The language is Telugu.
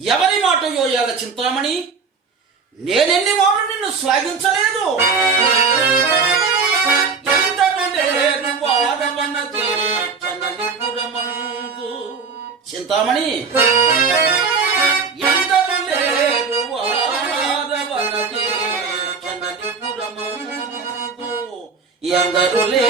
ఎవరి మాట యోయాల చింతామణి? నేనెన్ని మాట నిన్ను శ్లాఘించలేదు? చింతామణి ఎందరు లే